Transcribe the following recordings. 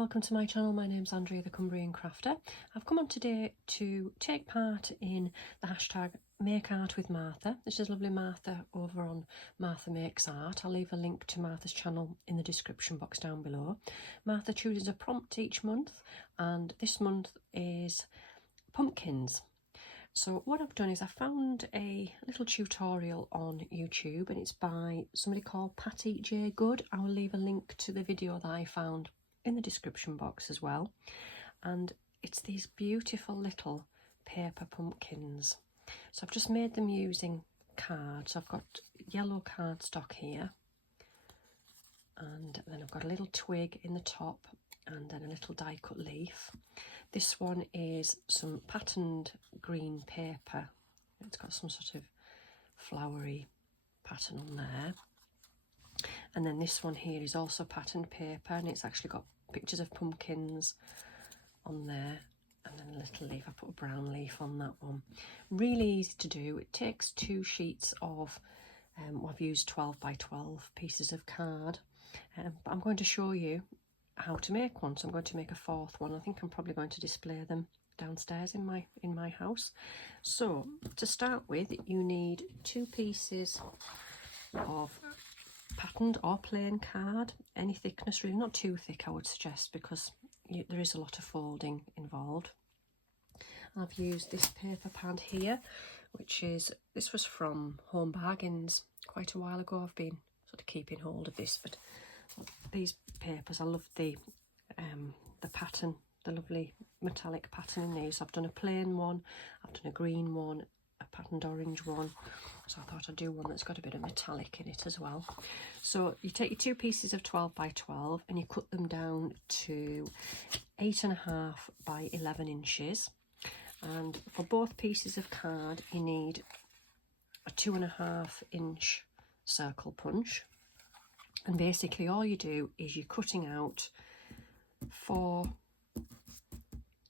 welcome to my channel. My name's Andrea the Cumbrian Crafter. I've come on today to take part in the hashtag Make Art with Martha. This is lovely Martha over on Martha Makes Art. I'll leave a link to Martha's channel in the description box down below. Martha chooses a prompt each month, and this month is pumpkins. So what I've done is I found a little tutorial on YouTube, and it's by somebody called Patty J. Good. I will leave a link to the video that I found in the description box as well. And it's these beautiful little paper pumpkins. So I've just made them using cards. I've got yellow cardstock here, and then I've got a little twig in the top and then a little die cut leaf. This one is some patterned green paper. It's got some sort of flowery pattern on there. And then this one here is also patterned paper, and it's actually got pictures of pumpkins on there. And then a little leaf. I put a brown leaf on that one. Really easy to do. It takes 2 sheets of, I've used 12 by 12 pieces of card. But I'm going to show you how to make one. So I'm going to make a 4th one. I think I'm probably going to display them downstairs in my house. So to start with, you need 2 pieces of patterned or plain card, any thickness really, not too thick I would suggest, because there is a lot of folding involved. I've used this paper pad here, this was from Home Bargains quite a while ago. I've been sort of keeping hold of this, but these papers, I love the pattern, the lovely metallic pattern in these. I've done a plain one, I've done a green one, a patterned orange one, so I thought I'd do one that's got a bit of metallic in it as well. So you take your 2 pieces of 12 by 12 and you cut them down to 8.5 by 11 inches. And for both pieces of card you need a 2.5 inch circle punch. And basically all you do is you're cutting out 4,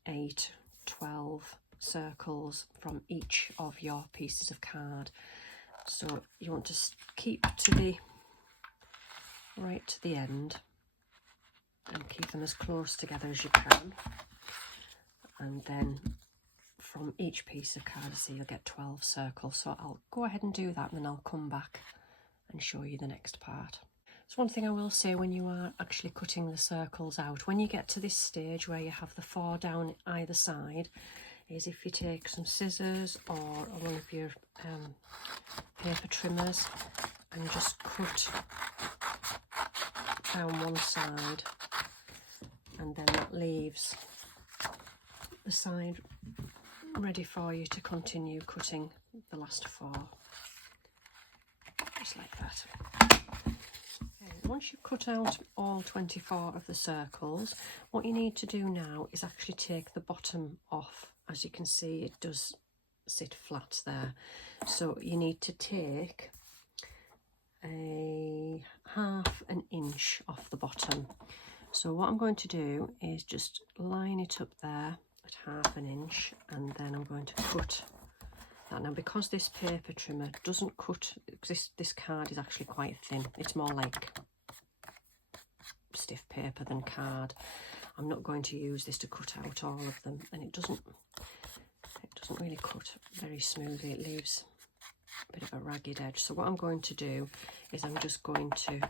8, 12 circles from each of your pieces of card. So you want to keep to right to the end and keep them as close together as you can. And then from each piece of card, so you'll get 12 circles. So I'll go ahead and do that, and then I'll come back and show you the next part. So one thing I will say when you are actually cutting the circles out, when you get to this stage where you have the 4 down either side, is if you take some scissors or one of your paper trimmers and just cut down one side, and then that leaves the side ready for you to continue cutting the last 4, just like that. Once you've cut out all 24 of the circles, what you need to do now is actually take the bottom off. As you can see, it does sit flat there. So you need to take a 1/2 inch off the bottom. So what I'm going to do is just line it up there at 1/2 inch, and then I'm going to cut that. Now, because this paper trimmer doesn't cut, this card is actually quite thin. It's more like stiff paper than card. I'm not going to use this to cut out all of them, and it doesn't really cut very smoothly. It leaves a bit of a ragged edge. So what I'm going to do is I'm just going to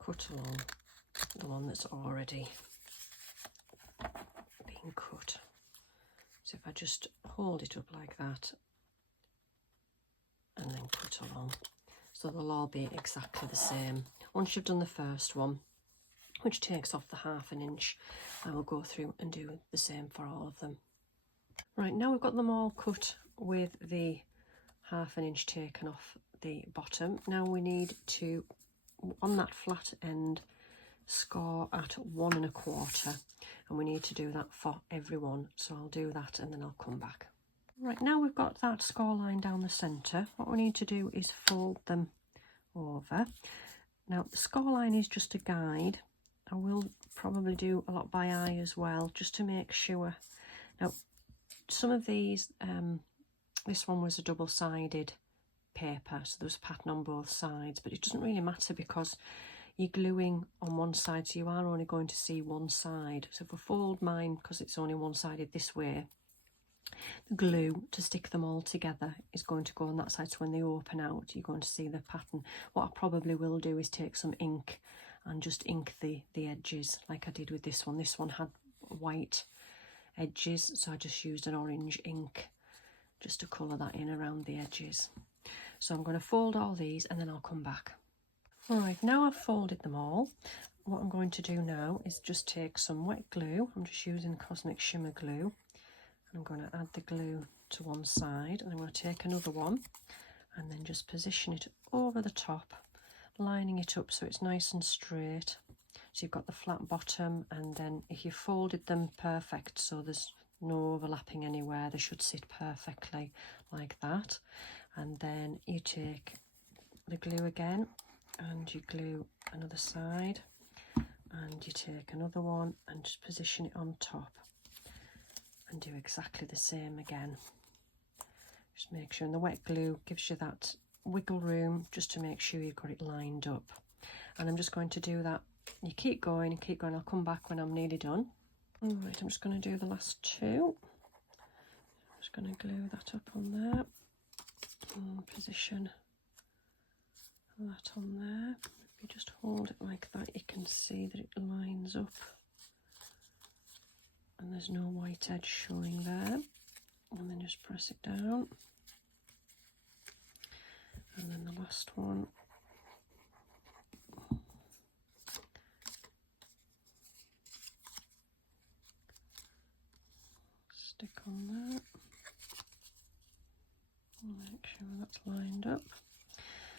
cut along the one that's already been cut. So if I just hold it up like that and then cut along, so they'll all be exactly the same. Once you've done the first one, which takes off the 1/2 inch, I will go through and do the same for all of them. Right, now we've got them all cut with the 1/2 inch taken off the bottom. Now we need to, on that flat end, score at 1 1/4, and we need to do that for every one. So I'll do that and then I'll come back. Right, now we've got that score line down the centre, what we need to do is fold them over. Now the score line is just a guide. I will probably do a lot by eye as well, just to make sure. Now some of these, this one was a double-sided paper, so there was a pattern on both sides, but it doesn't really matter because you're gluing on one side, so you are only going to see one side. So if I fold mine, because it's only one-sided this way, the glue to stick them all together is going to go on that side, so when they open out you're going to see the pattern. What I probably will do is take some ink and just ink the edges like I did with this one. This one had white edges, so I just used an orange ink just to colour that in around the edges. So I'm going to fold all these and then I'll come back. Alright, now I've folded them all, what I'm going to do now is just take some wet glue. I'm just using Cosmic Shimmer glue. I'm going to add the glue to one side, and I'm going to take another one and then just position it over the top, lining it up so it's nice and straight. So you've got the flat bottom, and then if you folded them perfect so there's no overlapping anywhere, they should sit perfectly like that. And then you take the glue again and you glue another side, and you take another one and just position it on top. And do exactly the same again. Just make sure, and the wet glue gives you that wiggle room just to make sure you've got it lined up. And I'm just going to do that. You keep going and keep going. I'll come back when I'm nearly done. Alright, I'm just going to do the last two. I'm just going to glue that up on there and position that on there. If you just hold it like that, you can see that it lines up. And there's no white edge showing there, and then just press it down, and then the last one, stick on there, and make sure that's lined up.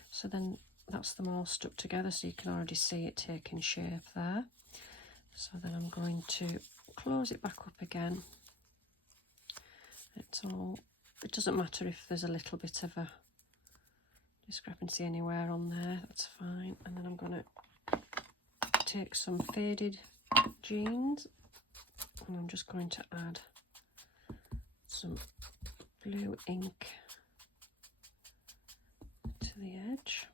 So then that's them all stuck together, so you can already see it taking shape there. So then I'm going to close it back up again. It doesn't matter if there's a little bit of a discrepancy anywhere on there, that's fine. And then I'm going to take some faded jeans, and I'm just going to add some blue ink to the edge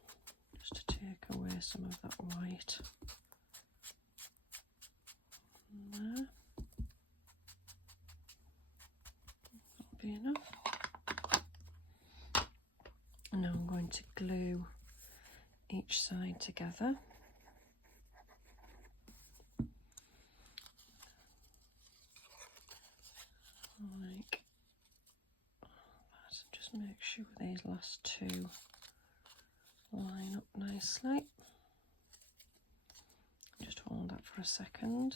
just to take away some of that white. There. That'll be enough. And now I'm going to glue each side together. Like that. Just make sure these last two line up nicely. Just hold that for a second.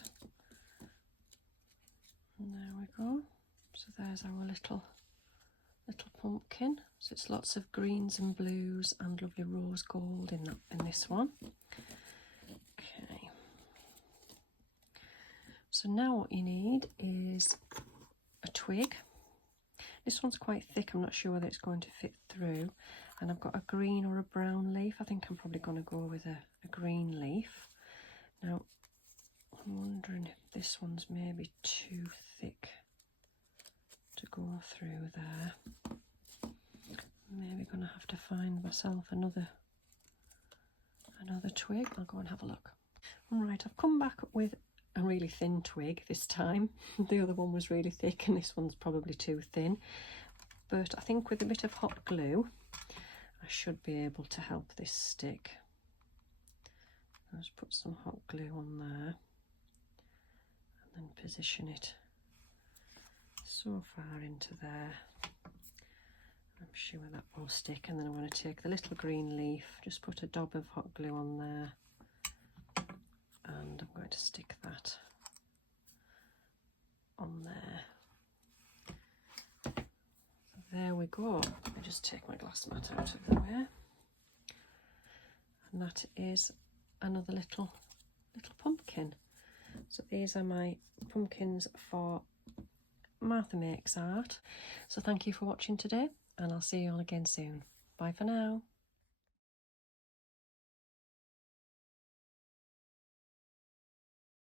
And there we go. So there's our little pumpkin. So it's lots of greens and blues and lovely rose gold in this one. Okay. So now what you need is a twig. This one's quite thick, I'm not sure whether it's going to fit through. And I've got a green or a brown leaf. I think I'm probably going to go with a green leaf. Now, I'm wondering if this one's maybe too thick to go through there. Maybe going to have to find myself another twig. I'll go and have a look. Alright, I've come back with a really thin twig this time. The other one was really thick and this one's probably too thin. But I think with a bit of hot glue, I should be able to help this stick. I'll just put some hot glue on there and then position it so far into there. I'm sure that will stick, and then I'm going to take the little green leaf, just put a dab of hot glue on there, and I'm going to stick that on there. So there we go. I just take my glass mat out of the way, and that is another little pumpkin. So these are my pumpkins for Martha Makes Art. So thank you for watching today, and I'll see you all again soon. Bye for now.